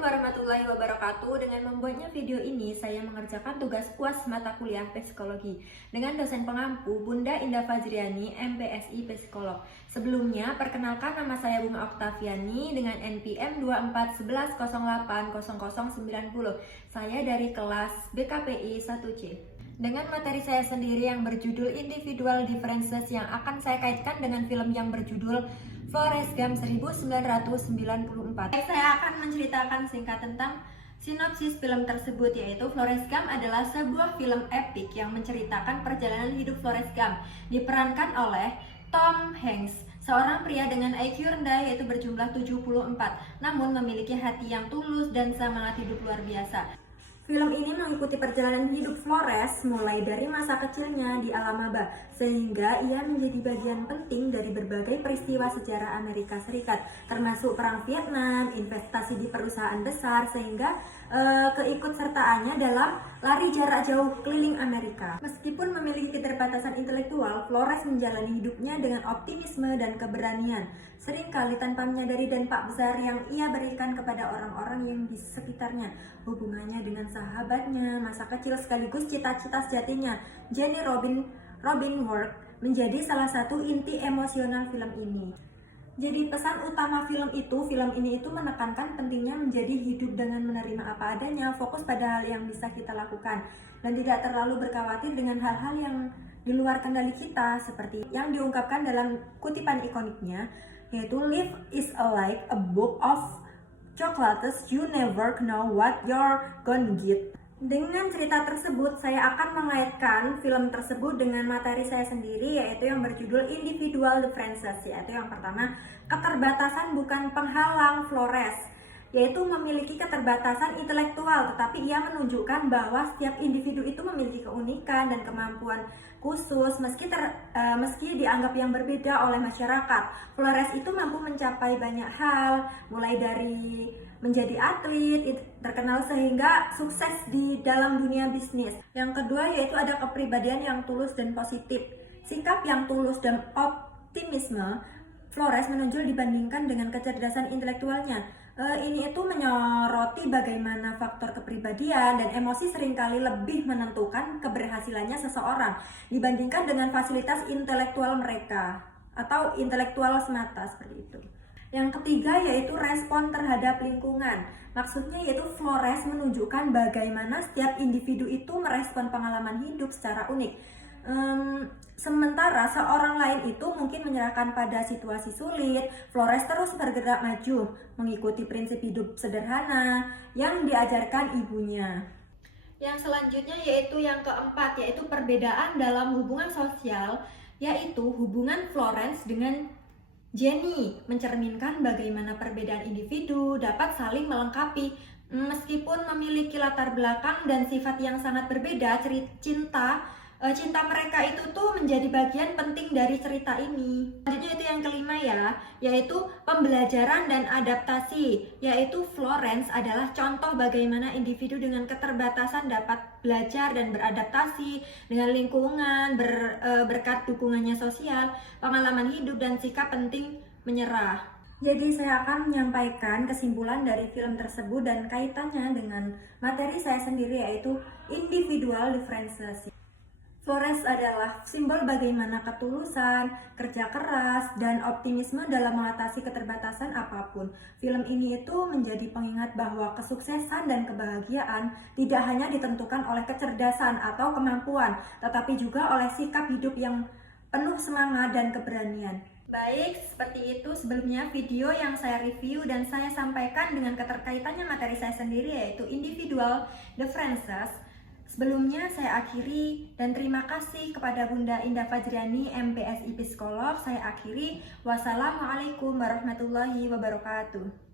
Assalamualaikum warahmatullahi wabarakatuh. Dengan membuatnya video ini, saya mengerjakan tugas UAS mata kuliah Psikologi dengan dosen pengampu Bunda Indah Fajriani, MPSI Psikolog. Sebelumnya, perkenalkan nama saya Bunga Oktaviani dengan NPM 2411080090. Saya dari kelas BKPI 1C. Dengan materi saya sendiri yang berjudul Individual Differences yang akan saya kaitkan dengan film yang berjudul Forrest Gump 1994. Saya akan menceritakan singkat tentang sinopsis film tersebut, yaitu Forrest Gump adalah sebuah film epik yang menceritakan perjalanan hidup Forrest Gump, diperankan oleh Tom Hanks, seorang pria dengan IQ rendah yaitu berjumlah 74, namun memiliki hati yang tulus dan semangat hidup luar biasa. Film ini mengikuti perjalanan hidup Forrest mulai dari masa kecilnya di Alabama, sehingga ia menjadi bagian penting dari berbagai peristiwa sejarah Amerika Serikat, termasuk Perang Vietnam, investasi di perusahaan besar, sehingga keikutsertaannya dalam lari jarak jauh keliling Amerika. Meskipun memiliki keterbatasan intelektual, Forrest menjalani hidupnya dengan optimisme dan keberanian, seringkali tanpa menyadari dampak besar yang ia berikan kepada orang-orang yang di sekitarnya. Hubungannya dengan sahabatnya, masa kecil sekaligus cita-cita sejatinya, Jenny Robin Ward, menjadi salah satu inti emosional film ini. Jadi pesan utama film ini itu menekankan pentingnya menjadi hidup dengan menerima apa adanya, fokus pada hal yang bisa kita lakukan, dan tidak terlalu berkhawatir dengan hal-hal yang di luar kendali kita, seperti yang diungkapkan dalam kutipan ikoniknya, yaitu "Life is like a book of chocolates, you never know what you're gonna get." Dengan cerita tersebut, saya akan mengaitkan film tersebut dengan materi saya sendiri, yaitu yang berjudul Individual Differences, yaitu yang pertama, keterbatasan bukan penghalang Forrest, yaitu memiliki keterbatasan intelektual, tetapi ia menunjukkan bahwa setiap individu itu memiliki keunikan dan kemampuan khusus meski dianggap yang berbeda oleh masyarakat. Forrest itu mampu mencapai banyak hal, mulai dari menjadi atlet terkenal sehingga sukses di dalam dunia bisnis. Yang kedua yaitu ada kepribadian yang tulus dan positif. Sikap yang tulus dan optimisme Forrest menonjol dibandingkan dengan kecerdasan intelektualnya. Ini itu menyoroti bagaimana faktor kepribadian dan emosi seringkali lebih menentukan keberhasilannya seseorang dibandingkan dengan fasilitas intelektual mereka atau intelektual semata, seperti itu. Yang ketiga yaitu respon terhadap lingkungan. Maksudnya yaitu Forrest menunjukkan bagaimana setiap individu itu merespon pengalaman hidup secara unik. Sementara seorang lain itu mungkin menyerahkan pada situasi sulit, Forrest terus bergerak maju, mengikuti prinsip hidup sederhana yang diajarkan ibunya. Yang selanjutnya yaitu yang keempat, yaitu perbedaan dalam hubungan sosial, yaitu hubungan Forrest dengan Jenny mencerminkan bagaimana perbedaan individu dapat saling melengkapi. Meskipun memiliki latar belakang dan sifat yang sangat berbeda, cinta mereka itu tuh menjadi bagian penting dari cerita ini. Selanjutnya itu yang kelima ya, yaitu pembelajaran dan adaptasi, yaitu Forrest adalah contoh bagaimana individu dengan keterbatasan dapat belajar dan beradaptasi dengan lingkungan berkat dukungannya sosial, pengalaman hidup, dan sikap penting menyerah. Jadi saya akan menyampaikan kesimpulan dari film tersebut dan kaitannya dengan materi saya sendiri, yaitu Individual Differences. Forrest adalah simbol bagaimana ketulusan, kerja keras, dan optimisme dalam mengatasi keterbatasan apapun. Film ini itu menjadi pengingat bahwa kesuksesan dan kebahagiaan tidak hanya ditentukan oleh kecerdasan atau kemampuan, tetapi juga oleh sikap hidup yang penuh semangat dan keberanian. Baik, seperti itu sebelumnya video yang saya review dan saya sampaikan dengan keterkaitannya materi saya sendiri, yaitu Individual Differences. Sebelumnya saya akhiri dan terima kasih kepada Bunda Indah Fajriani, MPSI Psikolog. Saya akhiri. Wassalamualaikum warahmatullahi wabarakatuh.